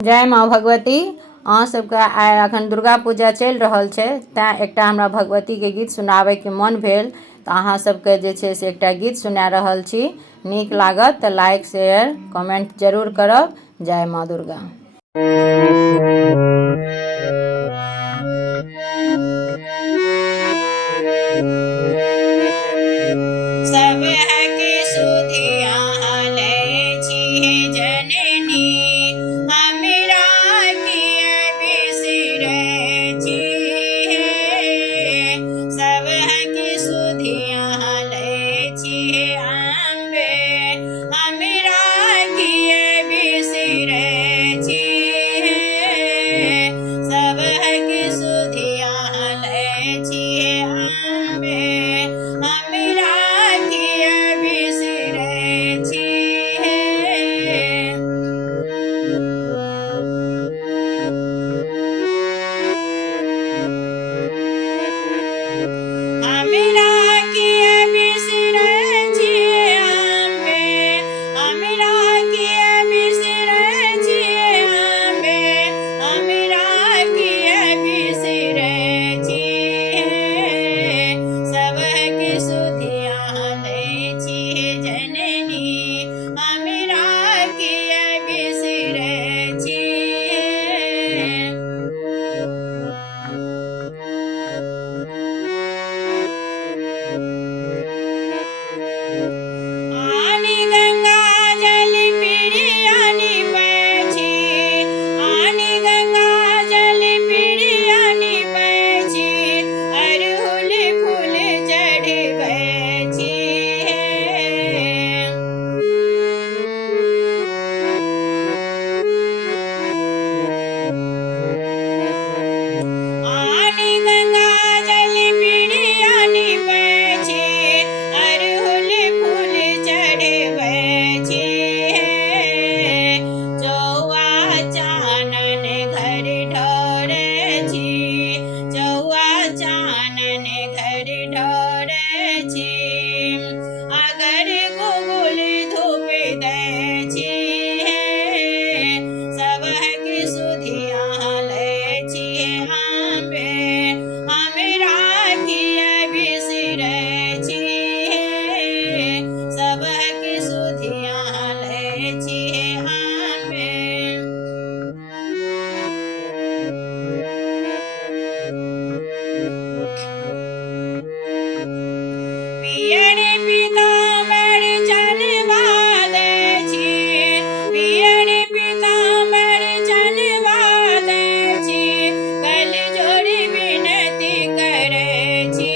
जय माँ भगवती। अहाँ सबके आइ अखन दुर्गा पूजा चलि रहल छै, तैँ एकटा हमरा भगवतीके गीत सुनाबैके मन भेल तऽ अहाँ सबके जे छै से एकटा गीत सुना रहल छी। नीक लागत तऽ लाइक शेयर कमेंट जरूर करब। जय माँ दुर्गा। सब के सुधिया ले छी जननी, हमरा किए बिसरै छी। सब के सुधिया ले छी अम्बे, हमरा किए बिसरै छी। सब के सुधिया ले छी अम्बे, हमरा किए बिसरै छी। हमरा किए बिसरै छी अम्बे, हमरा किए बिसरै छी अम्बे, हमरा किए बिसरै छी। सब के सुधिया ले छी जननी, हमरा किए बिसरै छी। आनी गंगा जल पिरियानी पैछी, आनी गंगा जल पिरियानी पैछी, अरहुल फूल चढ़बै छी। आनी गंगा जल पिरियानी पैछी, अरहुल फूल चढ़बै छी। चौआ चानन घर ढोरै छी, चौआ चानन घर ढोरै छी। अगर गुगुल धूप दै छी, सब के सुधिया ले छी अम्बे, हमरा किए बिसरै छी। सब के सुधिया ले छी अम्बे। पियर पीताम्बर चनबा दै छी, पियर पीताम्बर चनबा दै छी, कल जोड़ विनती करै छी।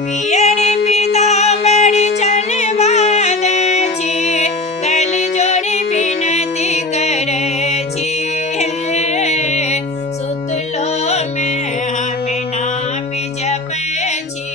पियर पीताम्बर चनबा दै छी, कल जोड़ विनती करै छी। सुतलो में हम नाम जपै छी,